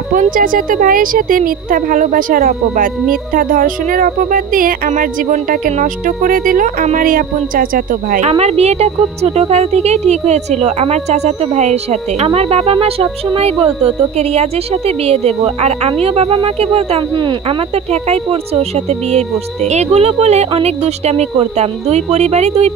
আপন চাচাতো ভাইয়ের সাথে মিথ্যা ভালোবাসার অপবাদ, মিথ্যা ধর্ষণের অপবাদ দিয়ে আমার জীবনটাকে নষ্ট করে দিল আমারই আপন চাচাতো ভাই। আমার বিয়েটা খুব ছোটকাল থেকেই ঠিক হয়েছিল আমার চাচাতো ভাইয়ের সাথে। আমার বাবা মা সবসময় বলতো তোকে রিয়াজের সাথে বিয়ে দেব, আর আমিও বাবা মাকে বলতাম আমার তো ঠেকাই পড়ছে ওর সাথে বিয়ে বসতে। এগুলো বলে অনেক দুষ্টামি করতাম। দুই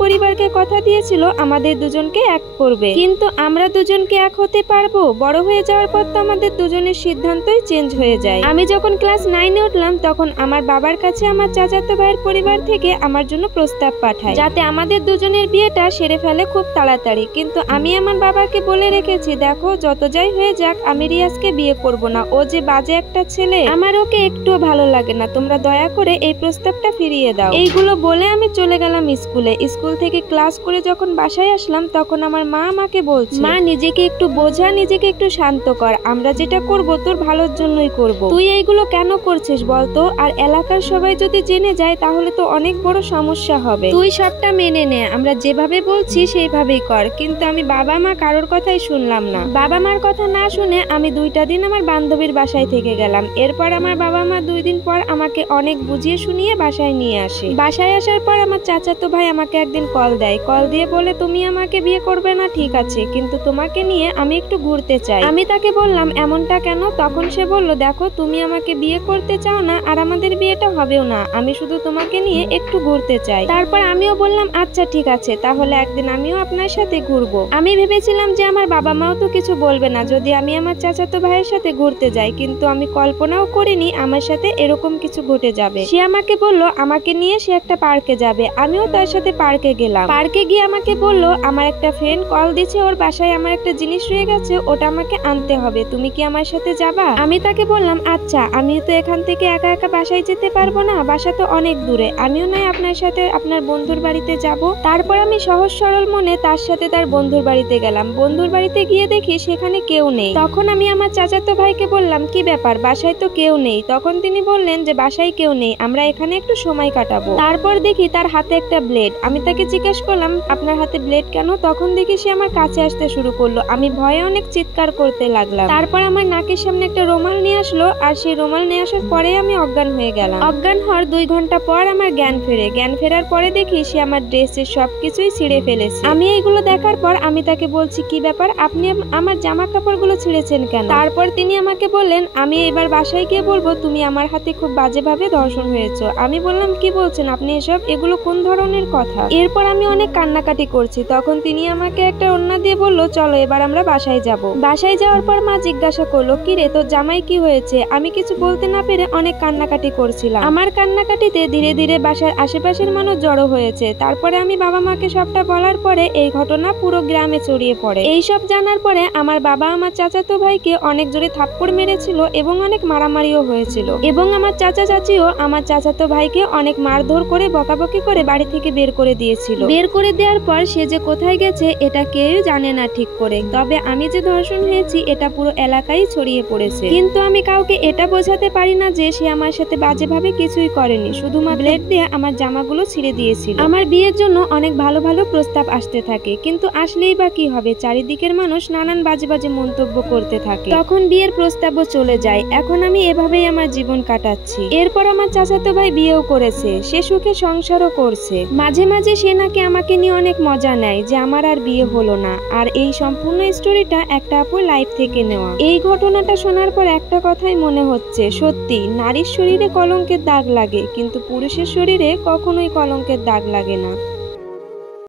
পরিবারকে কথা দিয়েছিল আমাদের দুজনকে এক করবে, কিন্তু আমরা দুজনকে এক হতে পারবো? বড় হয়ে যাওয়ার পর তো আমাদের দুজনের সিদ্ধান্তই চেঞ্জ হয়ে যায়। আমি যখন ক্লাস 9-এ উঠলাম তখন আমার বাবার কাছে আমার চাচাতো ভাইয়ের পরিবার থেকে আমার জন্য প্রস্তাব পাঠায় যাতে আমাদের দুজনের বিয়েটা সেরে ফেলে খুব তাড়াতাড়ি। কিন্তু আমি আমার বাবাকে বলে রেখেছি, দেখো যত যাই হয়ে যাক আমি রিয়াজকে বিয়ে করব না, ও যে বাজে একটা ছেলে, আমার ওকে একটুও ভালো লাগে না, তোমরা দয়া করে এই প্রস্তাবটা ফিরিয়ে দাও। এইগুলো বলে আমি চলে গেলাম স্কুলে। স্কুল থেকে ক্লাস করে যখন বাসায় আসলাম তখন আমার মা আমাকে বলছে, মা নিজেকে একটু বোঝা, নিজেকে একটু শান্ত কর, আমরা যেটা করব তোর ভালোর জন্যই করব, তুই এইগুলো কেন করছিস বলতো? আর এলাকার সবাই যদি জেনে যায় তাহলে তো অনেক বড় সমস্যা হবে, তুই সবটা মেনে নে, আমরা যেভাবে বলছি সেইভাবেই কর। কিন্তু আমি বাবা মা কারোর কথাই শুনলাম না। বাবা মার কথা না শুনে আমি 2টা দিন আমার বান্ধবীর বাসায় থেকে গেলাম। এরপর আমার বাবা মা 2 দিন পর আমাকে অনেক বুঝিয়ে শুনিয়ে বাসায় নিয়ে আসে। বাসায় আসার পর আমার চাচাতো ভাই আমাকে একদিন কল দেয়, কল দিয়ে বলে তুমি আমাকে বিয়ে করবে না ঠিক আছে, কিন্তু তোমাকে নিয়ে আমি একটু ঘুরতে চাই। আমি তাকে বললাম এমনটা কেন? তখন সে বলল, দেখো তুমি আমাকে বিয়ে করতে চাও না আর আমাদের বিয়েটা হবেও না, আমি শুধু তোমাকে নিয়ে একটু ঘুরতে চাই। তারপর আমিও বললাম আচ্ছা ঠিক আছে, তাহলে একদিন আমিও আপনার সাথে ঘুরবো। আমি ভেবেছিলাম যে আমার বাবা মাও তো কিছু বলবে না যদি আমি আমার চাচাতো ভাইয়ের সাথে ঘুরতে যাই, কিন্তু আমি কল্পনাও করিনি আমার সাথে এরকম কিছু ঘটে যাবে। সে আমাকে বলল আমাকে নিয়ে সে একটা পার্কে যাবে, আমিও তার সাথে পার্কে গেলাম। পার্কে গিয়ে আমাকে বলল আমার একটা ফ্রেন্ড কল দিচ্ছে, ওর বাসায় আমার একটা জিনিস রয়ে গেছে, ওটা আমাকে আনতে হবে, তুমি কি আমার সাথে যাবা? আমি তাকে বললাম আচ্ছা, আমি তো এখান থেকে একা একা বাসায় যেতে পারবো না, বাসা তো অনেক দূরে, আমিও নয় আপনার সাথে আপনার বন্ধুর বাড়িতে যাব। তারপর আমি সহজ সরল মনে তার সাথে তার বন্ধুর বাড়িতে গেলাম। বন্ধুর বাড়িতে গিয়ে দেখি সেখানে কেউ নেই। তখন আমি আমার চাচাতো ভাইকে বললাম কি ব্যাপার, বাসায় তো কেউ নেই? তখন তিনি বললেন যে বাসায় কেউ নেই, আমরা এখানে একটু সময় কাটাবো। তারপর দেখি তার হাতে একটা ব্লেড। আমি তাকে জিজ্ঞেস করলাম আপনার হাতে ব্লেড কেন? তখন দেখি সে আমার কাছে আসতে শুরু করলো। আমি ভয়ে অনেক চিৎকার করতে লাগলাম। তারপর আমার নাকের সামনে একটা রুমাল নিয়ে আসলো, আর সেই রুমাল নিয়ে আসার পরে আমি অজ্ঞান হয়ে গেলাম। অজ্ঞান হওয়ার 2 ঘন্টা পর আমার জ্ঞান ফেরে। জ্ঞান ফেরার পরে দেখি সে আমার ড্রেসের সবকিছুই ছিঁড়ে ফেলেছে। আমি এইগুলো দেখার পর আমি তাকে বলছি কি ব্যাপার, আপনি আমার জামা কাপড়গুলো ছিঁড়েছেন কেন? তারপর তিনি আমাকে বললেন আমি এবার বাসায় গিয়ে বলবো তুমি আমার হাতে খুব বাজেভাবে ধর্ষণ হয়েছে। আমি বললাম কি বলছেন আপনি এসব, এগুলো কোন ধরনের কথা? এরপর আমি অনেক কান্নাকাটি করছি। তখন তিনি আমাকে একটা ওড়না দিয়ে বললো চলো এবার আমরা বাসায় যাব। বাসায় যাওয়ার পর মা জিজ্ঞাসা করলো কি রে তোর জামাই কি হয়েছে? আমি কিছু বলতে না পেরে অনেক কান্নাকাটি করছিলাম। আমার কান্নাকাটিতে ধীরে ধীরে বাসার আশেপাশের মানুষ জড়ো হয়েছে। তারপরে আমি বাবা মাকে সবটা বলার পরে এই ঘটনা পুরো গ্রামে ছড়িয়ে পড়ে। এইসব জানার পরে আমার বাবা আমার চাচাতো ভাইকে অনেক জোরে থাপ্পড় মেরেছিল এবং অনেক মারামারিও হয়েছিল, এবং আমার চাচা চাচিও আমার চাচাতো ভাইকে অনেক মারধর করে বকাবকি করে বাড়ি থেকে বের করে দিয়েছিল। বের করে দেওয়ার পর সে যে কোথায় গেছে এটা কেউ জানে না ঠিক করে। তবে আমি যে ধর্ষণ হয়েছি এটা পুরো এলাকায় ছড়িয়ে পড়েছে, কিন্তু আমি কাউকে এটা বোঝাতে পারি না যে সে আমার সাথে বাজেভাবে কিছুই করেনি, শুধুমাত্র ব্লেড দিয়ে আমার জামাগুলো ছিঁড়ে দিয়েছিল। আমার বিয়ের জন্য অনেক ভালো ভালো প্রস্তাব আসতে থাকে, কিন্তু আসলেই বা কি হবে, চারিদিকের মানুষ নানান বাজে বাজে মন্তব্য করতে থাকে। তখন বিয়ের প্রস্তাবও চলে যায়। এখন আমি এভাবেই আমার জীবন কাটাচ্ছি। এরপর আমার চাচাতো ভাই বিয়েও করেছে, সে সুখে সংসারও করছে। মাঝে মাঝে সে নাকি আমাকে নিয়ে অনেক মজা নেয় যে আমার আর বিয়ে হলো না। আর এই সম্পূর্ণ স্টোরিটা একটা আপুর লাইফ থেকে নেওয়া। এই ঘটনাটা শোনার পর একটা কথাই মনে হচ্ছে, সত্যি নারীর শরীরে কলঙ্কের দাগ লাগে, কিন্তু পুরুষের শরীরে কখনোই কলঙ্কের দাগ লাগে না।